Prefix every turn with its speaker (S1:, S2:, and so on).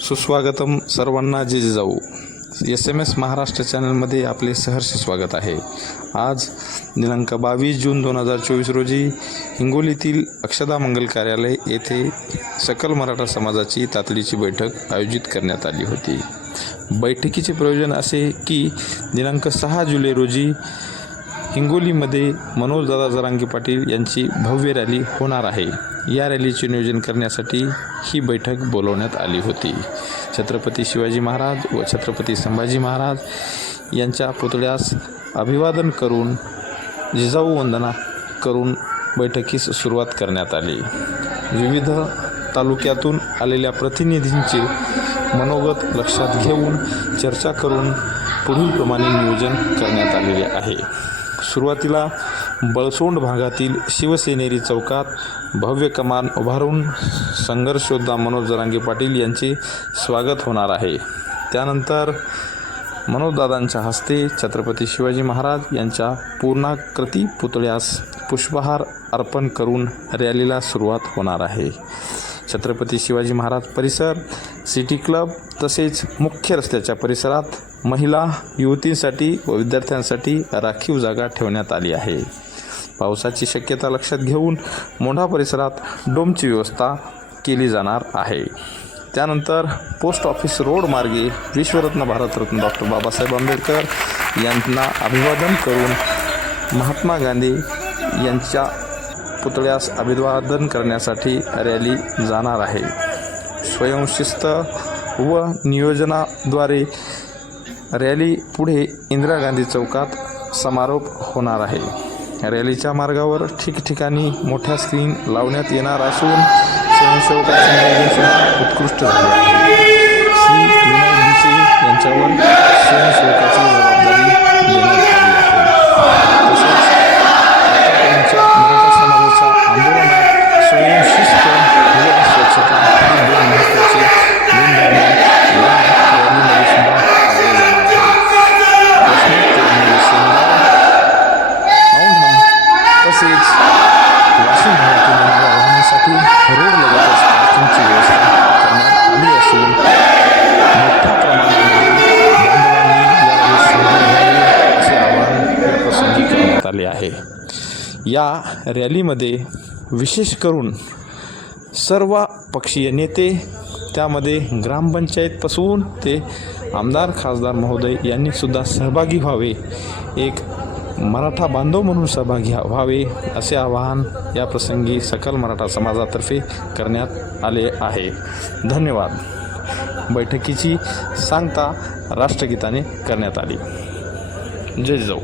S1: सुस्वागतम सर्वांना जे जाऊ. एस एम एस महाराष्ट्र चॅनलमध्ये आपले सहर्ष स्वागत आहे. आज दिनांक बावीस जून दोन हजार चोवीस रोजी हिंगोलीतील अक्षदा मंगल कार्यालय येथे सकल मराठा समाजाची तातडीची बैठक आयोजित करण्यात आली होती. बैठकीचे प्रयोजन असे की दिनांक सहा जुलै रोजी हिंगोलीमध्ये मनोजदादा जरांगे पाटील यांची भव्य रॅली होणार आहे. या रॅलीचे नियोजन करण्यासाठी ही बैठक बोलवण्यात आली होती. छत्रपती शिवाजी महाराज व छत्रपती संभाजी महाराज यांच्या पुतळ्यास अभिवादन करून जिजाऊ वंदना करून बैठकीस सुरुवात करण्यात आली. विविध तालुक्यातून आलेल्या प्रतिनिधींचे मनोगत लक्षात घेऊन चर्चा करून पुढीलप्रमाणे नियोजन करण्यात आलेले आहे. सुरुवातीला बळसोंड भागातील शिवसेनेरी चौकात भव्य कमान उभारून संघर्षयोद्धा मनोज जरांगे पाटील यांचे स्वागत होणार आहे. त्यानंतर मनोजदादांच्या हस्ते छत्रपती शिवाजी महाराज यांच्या पूर्णाकृती पुतळ्यास पुष्पहार अर्पण करून रॅलीला सुरुवात होणार आहे. छत्रपती शिवाजी महाराज परिसर सिटी क्लब तसेच मुख्य रस्त्याच्या परिसरात महिला युवतींसाठी व विद्यार्थ्यांसाठी राखीव जागा ठेवण्यात आली आहे. पावसाची शक्यता लक्षात घेऊन मोंढा परिसरात डोमची व्यवस्था केली जाणार आहे. त्यानंतर पोस्ट ऑफिस रोड मार्गे विश्वरत्न भारतरत्न डॉक्टर बाबासाहेब आंबेडकर यांना अभिवादन करून महात्मा गांधी यांच्या पुतळ्यास अभिवादन करण्यासाठी रॅली जाणार आहे. स्वयंशिस्त व नियोजनाद्वारे रॅली पुढे इंदिरा गांधी चौकात समारोप होणार आहे. रॅलीच्या मार्गावर ठिकठिकाणी मोठ्या स्क्रीन लावण्यात येणार असून स्वयंसेवकांचे उत्कृष्ट झाले आहे. श्री विनायक भिसे यांच्यावर तसेच वाशिम भागातून येणाऱ्या वाहनासाठी रोड लगतच पार्किंगची व्यवस्था करण्यात आली असून मोठ्या प्रमाणामध्ये बांधवांनी यावेळी सहभाग घ्यावे असे आवाहन या प्रसंगी करण्यात आले आहे या रॅलीमध्ये विशेष करून सर्व पक्षीय नेते त्यामध्ये ग्रामपंचायतपासून ते आमदार खासदार महोदय यांनीसुद्धा सहभागी व्हावे. एक मराठा बांधव म्हणून सहभागी व्हावे असे आवाहन या प्रसंगी सकल मराठा समाजातर्फे करण्यात आले आहे. धन्यवाद. बैठकीची सांगता राष्ट्रगीताने करण्यात आली. जय जाऊ